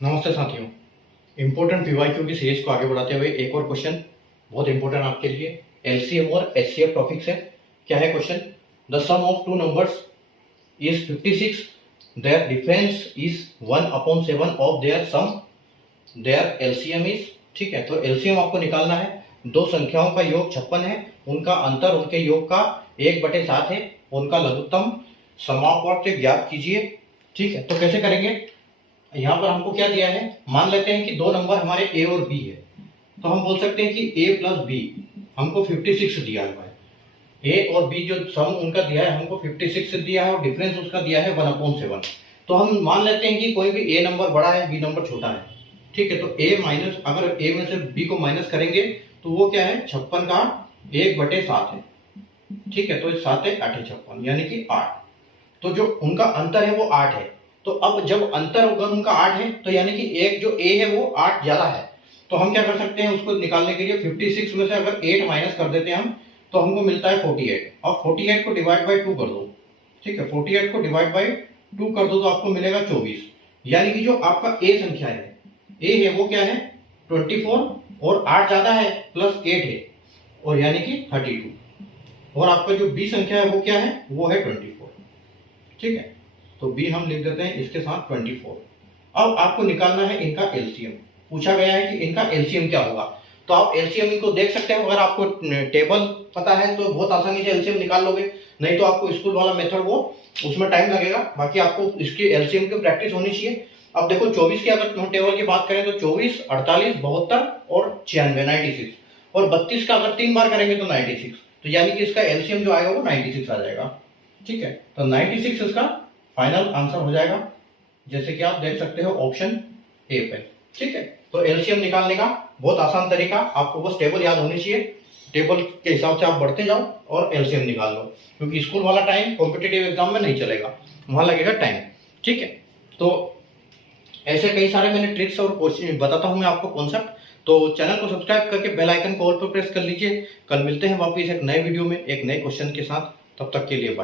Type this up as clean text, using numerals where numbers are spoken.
नमस्ते साथियों। Important PYQ की सीरीज को आगे बढ़ाते हुए एक और क्वेश्चन बहुत इंपॉर्टेंट आपके लिए एलसीएम और एचसीएफ टॉपिक से। क्या है question? The sum of two numbers is 56, their difference is 1/7 of their sum, their LCM is. ठीक है, तो एलसीएम आपको निकालना है। दो संख्याओं का योग 56 है, उनका अंतर उनके योग का 1/7 है, उनका लघुत्तम समापवर्त ज्ञात कीजिए। ठीक है, तो कैसे करेंगे? यहाँ पर हमको क्या दिया है, मान लेते हैं कि दो नंबर हमारे ए और बी है, तो हम बोल सकते हैं कि ए प्लस बी हमको 56 दिया हुआ है। ए और बी जो सम उनका दिया है हमको 56 दिया है और डिफरेंस उसका दिया है 1/7। तो हम मान लेते हैं कि कोई भी ए नंबर बड़ा है, बी नंबर छोटा है। ठीक है, तो ए माइनस, अगर ए में से बी को माइनस करेंगे तो वो क्या है, 56 का 1/7 है। ठीक है, तो 7 है 8 है 56 यानी कि 8। तो जो उनका अंतर है वो 8 है। तो अब जब अंतर अगर उनका 8 है तो यानी कि एक जो ए है वो 8 ज्यादा है। तो हम क्या कर सकते हैं, उसको निकालने के लिए 56 में से अगर 8 माइनस कर देते हैं हम, तो हमको मिलता है 48। और 48 को डिवाइड बाई 2 कर दो। ठीक है, 48 को डिवाइड बाई 2 कर दो तो आपको मिलेगा 24। यानी कि जो आपका ए संख्या है, ए है वो क्या है 24, और 8 ज्यादा है प्लस 8 है, और यानी कि 32। और आपका जो बी संख्या है वो क्या है, वो है 24। ठीक है, तो बी हम लिख देते हैं इसके साथ 24। अब आपको निकालना है इनका एलसीएम। पूछा गया है कि इनका एलसीएम क्या होगा। तो आप एलसीएम इनको देख सकते हैं, अगर आपको टेबल पता है तो बहुत आसानी से एलसीएम निकाल लोगे, नहीं तो आपको स्कूल वाला मेथड वो उसमें टाइम लगेगा। बाकी आपको इसकी एलसीएम की प्रैक्टिस होनी चाहिए। अब देखो 24 की अगर हम टेबल की बात करें तो 24, 48, 72 और 96 96, और 32 का अगर 3 बार करेंगे तो 96। तो यानी कि इसका एलसीएम जो आएगा वो 96 आ जाएगा। ठीक है, तो 96 इसका फाइनल आंसर हो जाएगा, जैसे कि आप देख सकते हो ऑप्शन ए पे। ठीक है, तो एलसीएम निकालने का बहुत आसान तरीका, आपको बस टेबल याद होनी चाहिए। टेबल के हिसाब से आप बढ़ते जाओ और एलसीएम निकाल लो, क्योंकि स्कूल वाला टाइम कॉम्पिटिटिव एग्जाम में नहीं चलेगा, वहां लगेगा टाइम। ठीक है, तो ऐसे कई सारे मैंने ट्रिक्स और कोचिंग बताता हूं मैं आपको कॉन्सेप्ट। तो चैनल को सब्सक्राइब करके बेल आइकन को ऑल पर प्रेस कर लीजिए। कल मिलते हैं वापिस एक नए वीडियो में एक नए क्वेश्चन के साथ। तब तक के लिए बाय।